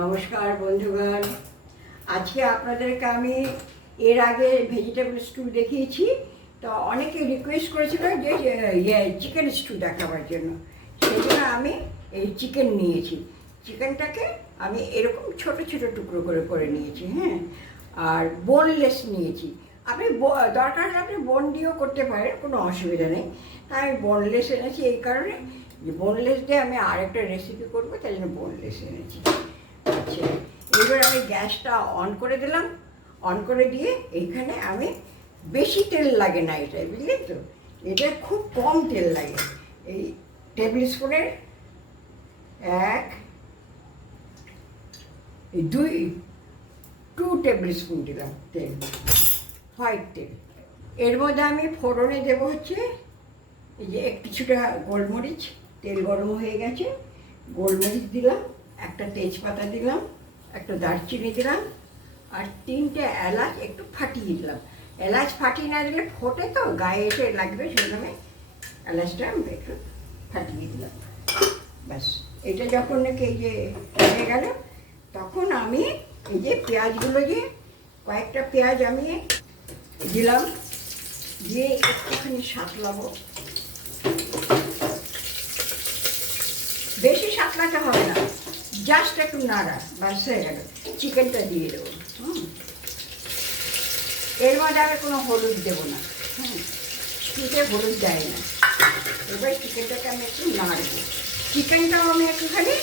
নমস্কার বন্ধুগণ। আজকে আপনাদেরকে আমি এর আগে ভেজিটেবল স্টু দেখিয়েছি। তো অনেকে রিকোয়েস্ট করেছিল যে ইয়ে চিকেন স্টু দেখাবার জন্য। সেই জন্য আমি এই চিকেন নিয়েছি। চিকেনটাকে আমি এরকম ছোট ছোট টুকরো করে করে নিয়েছি হ্যাঁ? আর বোনলেস নিয়েছি। আপনি দরকার হলে আপনি বোন দিয়েও করতে পারেন, কোনো অসুবিধা নেই। তাই আমি বোনলেস এনেছি এই কারণে। যে বোনলেস দিয়ে আমি আরেকটা রেসিপি করব, তাই জন্য বোনলেস এনেছি। আচ্ছা এবার আমি গ্যাসটা অন করে দিলাম। অন করে দিয়ে এইখানে আমি বেশি তেল লাগে না এটা বুঝলেন তো? এটা খুব কম তেল লাগে। এই টেবিল স্পুনের এক দুই টু টেবিল স্পুন দিলাম তেল হোয়াইট তেল। এর মধ্যে আমি ফোড়নে দেবো হচ্ছে এই যে কিছুটা গোলমরিচ, তেল গরম হয়ে গেছে, গোলমরিচ দিলাম। একটা তেজপাতা দিলাম, একটা দারচিনি দিলাম, আর তিনটে এলাচ একটু ফাটিয়ে দিলাম। এলাচ ফাটিয়ে না দিলে ফোটে তো, গায়ে এসে লাগবে জন্য এলাচটা আমি একটু ফাটিয়ে দিলাম। ব্যাস, এটা যখন নাকি এই যে হয়ে গেল, তখন আমি এই যে পেঁয়াজগুলো যে কয়েকটা পেঁয়াজ আমি দিলাম, দিয়ে একটুখানি সাতলাবো বেশি সাতলাতে হবে না। জাস্ট একটু নাড়া, বাস হয়ে গেল। চিকেনটা দিয়ে দেবো। হুম। এর মধ্যে আমি কোনো হলুদ দেবো না। হুম। স্টুতে হলুদ দেয় না। এবার চিকেনটাকে আমি একটু নাড়বো। চিকেনটাও আমি একটুখানি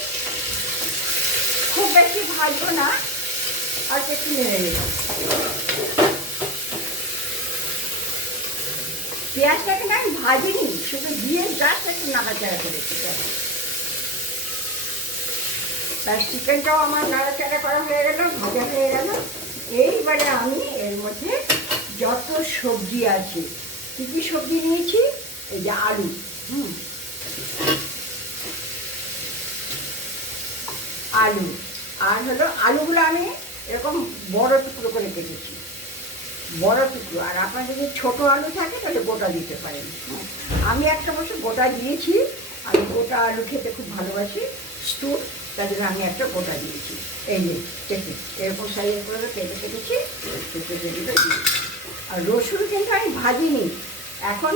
খুব বেশি ভাজবো না, আর একটু নেড়ে দেবো পেঁয়াজটাকে না আমি ভাজিনি, শুধু দিয়ে জাস্ট একটু নাড়াচাড়া করেছি। তার চিকেনটাও আমার নাড়াচাড়া করা হয়ে গেল, ভাজা হয়ে গেল। এইবারে আমি এর মধ্যে যত সবজি আছে, কী কী সবজি নিয়েছি? এই যে আলু, হুম। আলু, আর হলো আলুগুলো আমি এরকম বড় টুকরো করে কেটেছি, বড় টুকরো। আর আপনার যদি ছোটো আলু থাকে, তাহলে গোটা দিতে পারেন। আমি একটা বছর গোটা দিয়েছি, আমি গোটা আলু খেতে খুব ভালোবাসি স্টু তার জন্য আমি একটা গোটা দিয়েছি। এই যে কেটে এরকম সাইজ করে কেটে কেটেছি, কেটে কেটে আর রসুন কিন্তু আমি ভাজিনি। এখন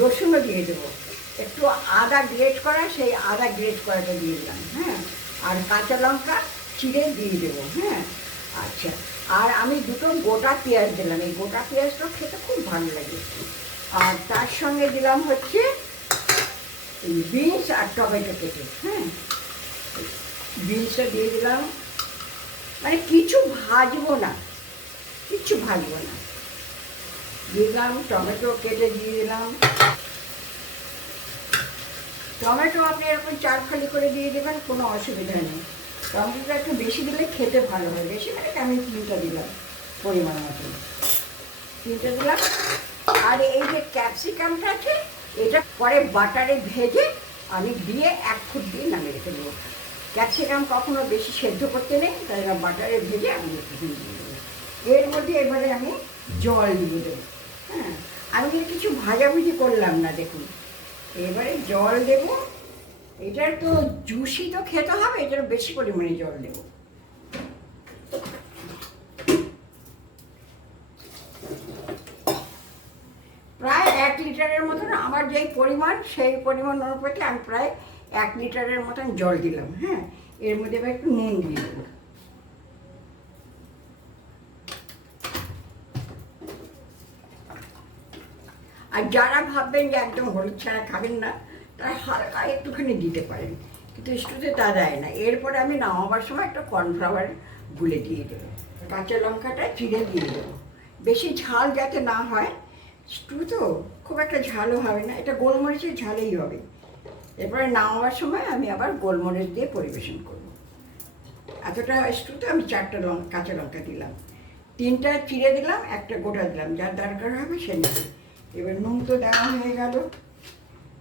রসুনও দিয়ে দেবো। একটু আদা গ্রেট করা, সেই আদা গ্রেট করাটা দিয়ে দিলাম হ্যাঁ? আর কাঁচা লঙ্কা চিড়ে দিয়ে দেবো হ্যাঁ? আচ্ছা আর আমি দুটো গোটা পেঁয়াজ দিলাম। এই গোটা পেঁয়াজটা খেতে খুব ভালো লাগে। আর তার সঙ্গে দিলাম হচ্ছে বিনস আর টমেটো কেটে হ্যাঁ? বিনসটা দিয়ে দিলাম। মানে কিছু ভাজবো না কিচ্ছু ভাজবো না। দিলাম, টমেটো কেটে দিয়ে দিলাম। টমেটো আপনি এরকম চার ফালি করে দিয়ে দেবেন, কোনো অসুবিধা নেই। টমেটোটা একটু বেশি দিলে খেতে ভালো হয়। বেশি মানে আমি তিনটা দিলাম পরিমাণ মতো। তিনটা দিলাম। আর এই যে ক্যাপসিকামটা আছে, এটা পরে বাটারে ভেজে আমি দিয়ে এক ফুট দিয়ে নামিয়ে রেখে দেবো। ক্যাপসিকাম কখনো বেশি সেদ্ধ করতে নেই, তাই বাটারে ভেজে আমি এর মধ্যে এবারে আমি জল দিয়ে দেবো। হ্যাঁ আমি কিছু ভাজাভুজি করলাম না, দেখুন। এবারে জল দেব। এটার তো জুসি তো খেতে হবে, এটার বেশি পরিমাণে জল দেব। প্রায় এক লিটারের মতন আমার যেই পরিমাণ, সেই পরিমাণ অনুপাতে আমি প্রায় এক লিটারের মতন জল দিলাম হ্যাঁ? এর মধ্যে এবার একটু নুন দিয়ে আর যারা ভাববেন যে একদম হলুদ ছাড়া খাবেন না, তারা হালকা একটুখানি দিতে পারেন, কিন্তু স্টুতে তা দেয় না। এরপরে আমি নামাবার সময় একটা কর্নফ্লাওয়ার গুলে দিয়ে দেবো। কাঁচা লঙ্কাটা চিড়ে দিয়ে দেবো। বেশি ঝাল যাতে না হয়, স্টু তো খুব একটা ঝালও হবে না, এটা গোলমরিচের ঝালেই হবে। এরপরে নামাবার সময় আমি আবার গোলমরিচ দিয়ে পরিবেশন করব। এতটা স্টুতে আমি চারটা লঙ্কা কাঁচা লঙ্কা দিলাম। তিনটা চিড়ে দিলাম, একটা গোটা দিলাম। যার দরকার হবে সে নেবে। এবার নুন তো দেওয়া হয়ে গেল।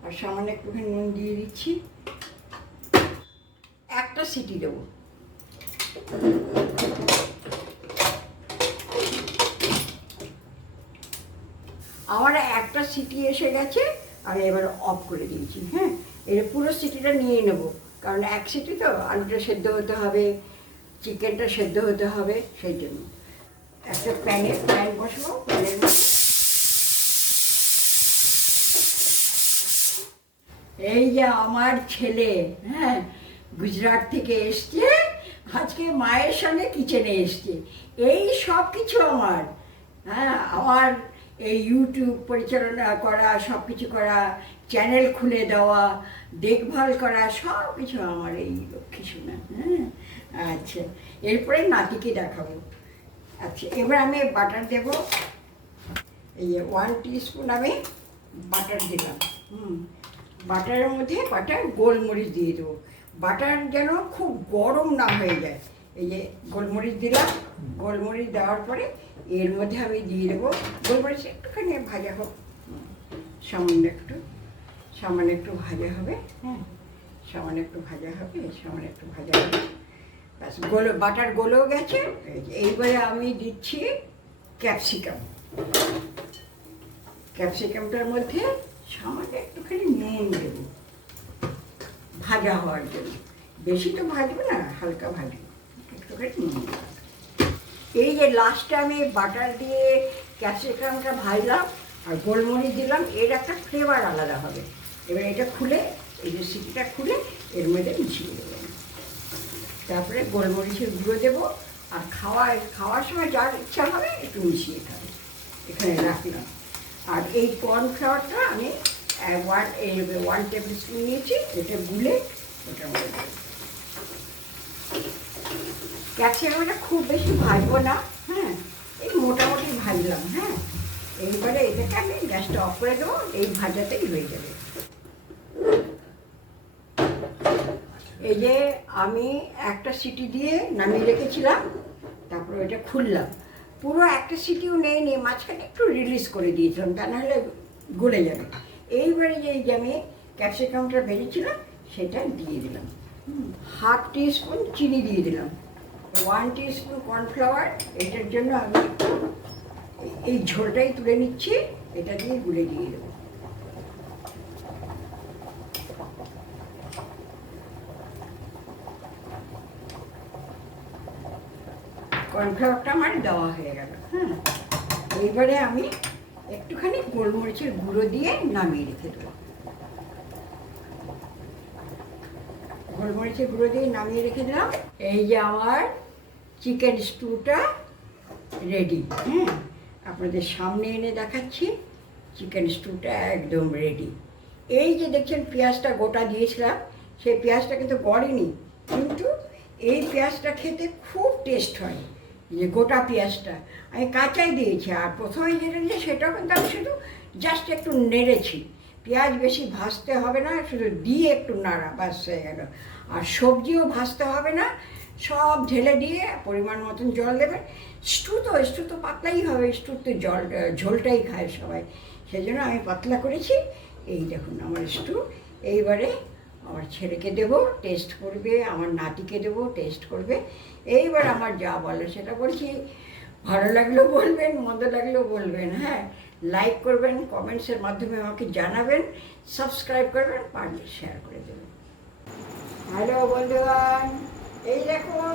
আর সামান্য একটুখানি নুন দিয়ে দিচ্ছি। একটা সিটি দেবো। আমার একটা সিটি এসে গেছে আমি এবার অফ করে দিয়েছি হ্যাঁ? এর পুরো সিটিটা নিয়ে নেব। কারণ এক সিটি তো আলুটা সেদ্ধ হতে হবে, চিকেনটা সেদ্ধ হতে হবে, সেই জন্য। একটা প্যানে, প্যান বসবো, প্যানের এই যে আমার ছেলে হ্যাঁ গুজরাট থেকে এসছে, আজকে মায়ের সঙ্গে কিচেনে এসছে। এই সব কিছু আমার হ্যাঁ আমার এই ইউটিউব পরিচালনা করা সব কিছু করা চ্যানেল খুলে দেওয়া দেখভাল করা সব কিছু আমার এই লক্ষ্মী শোনা হ্যাঁ? আচ্ছা এরপরে নাতিকে দেখাবো। আচ্ছা এবার আমি বাটার দেবো। এই যে ওয়ান স্পুন আমি বাটার দিলাম হুম। বাটারের মধ্যে কটা গোলমরিচ দিয়ে দেবো। বাটার যেন খুব গরম না হয়ে যায়। এই যে গোলমরিচ দিলাম গোলমরিচ দেওয়ার পরে এর মধ্যে আমি দিয়ে দেবো। গোলমরিচ একটুখানি ভাজা হোক। সামান্য একটু সামান্য একটু ভাজা হবে। হ্যাঁ। সামান্য একটু ভাজা হবে সামান্য একটু ভাজা হবে। ব্যাস গোল বাটার গলেও গেছে। এইবারে আমি দিচ্ছি ক্যাপসিকাম। ক্যাপসিকামটার মধ্যে সামান্য একটুখানি নুন দেব। ভাজা হওয়ার জন্য। বেশি তো ভাজবো না হালকা ভাজবো। একটুখানি নুন দেবো। এই যে লাস্টে আমি বাটার দিয়ে ক্যাপসিকামটা ভাজলাম আর গোলমরিচ দিলাম, এর একটা ফ্লেভার আলাদা হবে। এবার এটা খুলে, এই যে সিটিটা খুলে, এর মধ্যে মিশিয়ে দেবেন তারপরে গোলমরিচের গুঁড়ো দেবো আর খাওয়া, খাওয়ার সময় যার ইচ্ছা হবে একটু মিশিয়ে খাবে। এখানে রাখলাম। আর এই কর্নফ্লাওয়ারটা আমি ওয়ান ওয়ান টেবিল স্পুন নিয়েছি, এটা গুলে ওটার মধ্যে দেবো। ক্যাপসিকামটা খুব বেশি ভাজবো না হ্যাঁ? এই মোটামুটি ভাজলাম হ্যাঁ? এইবারে এটাকে আমি গ্যাসটা অফ করে দেবো, এই ভাজাতেই হয়ে যাবে। এই যে আমি একটা সিটি দিয়ে নামিয়ে রেখেছিলাম, তারপরে ওইটা খুললাম। পুরো একটা সিটিও নেই, নিয়ে মাঝখানে একটু রিলিজ করে দিয়েছিলাম, তা নাহলে গলে যাবে। এইবারে যে এই যে আমি ক্যাপসিকামটা ভেজেছিলাম, সেটা দিয়ে দিলাম। হাফ টি স্পুন চিনি দিয়ে দিলাম। ওয়ান টি স্পুন কর্নফ্লাওয়ার এটার জন্য আমি এই ঝোলটাই তুলে নিচ্ছি, এটা দিয়ে গুলে দিয়ে দেবো। কর্নফ্লাওয়ারটা আমার দেওয়া হয়ে গেল হ্যাঁ এইবারে আমি একটুখানি গোলমরিচের গুঁড়ো দিয়ে নামিয়ে রেখে দেবো। গোলমরিচের গুঁড়ো দিয়ে নামিয়ে রেখে দিলাম। এই যে আমার চিকেন স্টুটা রেডি হ্যাঁ? আপনাদের সামনে এনে দেখাচ্ছি, চিকেন স্টুটা একদম রেডি। এই যে দেখছেন পেঁয়াজটা গোটা দিয়েছিলাম, সেই পেঁয়াজটা কিন্তু গড়েনি, কিন্তু এই পেঁয়াজটা খেতে খুব টেস্ট হয় যে গোটা পেঁয়াজটা। আমি কাঁচাই দিয়েছি, আর প্রথমে যেটা নিয়ে সেটাও কিন্তু আমি শুধু জাস্ট একটু নেড়েছি। পেঁয়াজ বেশি ভাজতে হবে না, শুধু দিয়ে একটু নাড়া বাস হয়ে গেল। আর সবজিও ভাজতে হবে না সব ঢেলে দিয়ে পরিমাণ মতন জল দেবেন স্টু তো স্টু তো পাতলাই হবে, স্টু তো জল ঝোলটাই খায় সবাই। সেই জন্য আমি পাতলা করেছি। এই দেখুন আমার স্টু। এইবারে আমার ছেলেকে দেব, টেস্ট করবে, আমার নাতিকে দেবো, টেস্ট করবে। এইবার আমার যা বলে সেটা বলছি। ভালো লাগলেও বলবেন, মন্দ লাগলেও বলবেন হ্যাঁ? লাইক করবেন কমেন্টসের মাধ্যমে আমাকে জানাবেন সাবস্ক্রাইব করবেন, পারলে শেয়ার করে দেবেন। হ্যালো বন্ধুগণ। এই দেখুন,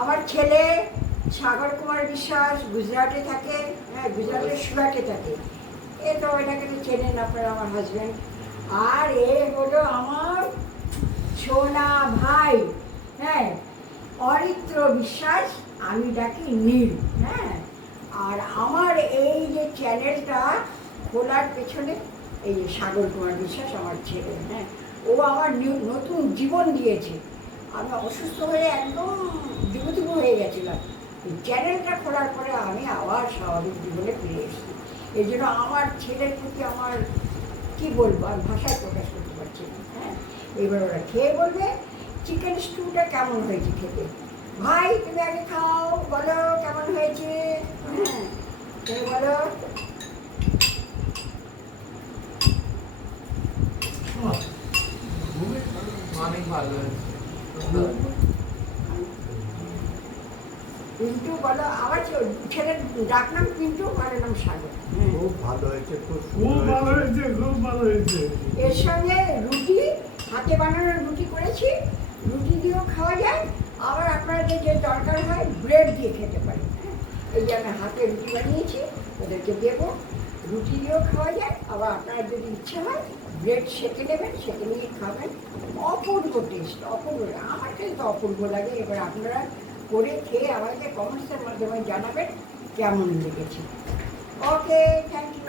আমার ছেলে সাগর কুমার বিশ্বাস গুজরাটে থাকে হ্যাঁ গুজরাটের সুরাটে থাকে। এ তো এটাকে তো চেনেন আপনারা আমার হাজব্যান্ড আর এ হলো আমার সোনা ভাই হ্যাঁ অরিত্র বিশ্বাস, আমি ডাকি নীল হ্যাঁ। আর আমার এই যে চ্যানেলটা খোলার পেছনে, এই যে সাগর কুমার বিশ্বাস আমার ছেলে হ্যাঁ ও আমার নতুন জীবন দিয়েছে। আমি অসুস্থ হয়ে একদম জীবতীব হয়ে গেছিলাম। চ্যানেলটা খোলার পরে আমি আবার স্বাভাবিক জীবনে ফিরে এসেছি। এই জন্য আমার ছেলের প্রতি আমার, কি বলব আর ভাষায় প্রকাশ করতে পারছি না হ্যাঁ? এবার ওরা খেয়ে বলবে চিকেন স্টুটা কেমন হয়েছে খেতে? ভাই, তুমি আগে খাও, বলো কেমন হয়েছে? হ্যাঁ। তুমি বলো। অনেক ভালো হয়েছে। পিন্টু বলো আমার ছে- ছেলের ডাক পিন্টু আমার নাম সাগর। হ্যাঁ। খুব ভালো হয়েছে খুব খুব ভালো হয়েছে। খুব ভালো হয়েছে। এর সঙ্গে রুটি হাতে বানানো রুটি করেছি। রুটি দিয়েও খাওয়া যায়। আবার আপনাদের যে দরকার হয় ব্রেড দিয়ে খেতে পারেন হ্যাঁ এই যে আমি হাতে রুটি বানিয়েছি ওদেরকে দেবো। রুটি দিয়েও খাওয়া যায়, আবার আপনার যদি ইচ্ছে হয় ব্রেড সেঁকে নেবেন, সেঁকে নিয়ে খাবেন। অপূর্ব টেস্ট অপূর্ব আমার কিন্তু অপূর্ব লাগে। এবার আপনারা করে খেয়ে আমাকে কমেন্টসের মাধ্যমে জানাবেন কেমন লেগেছে। Okay thank you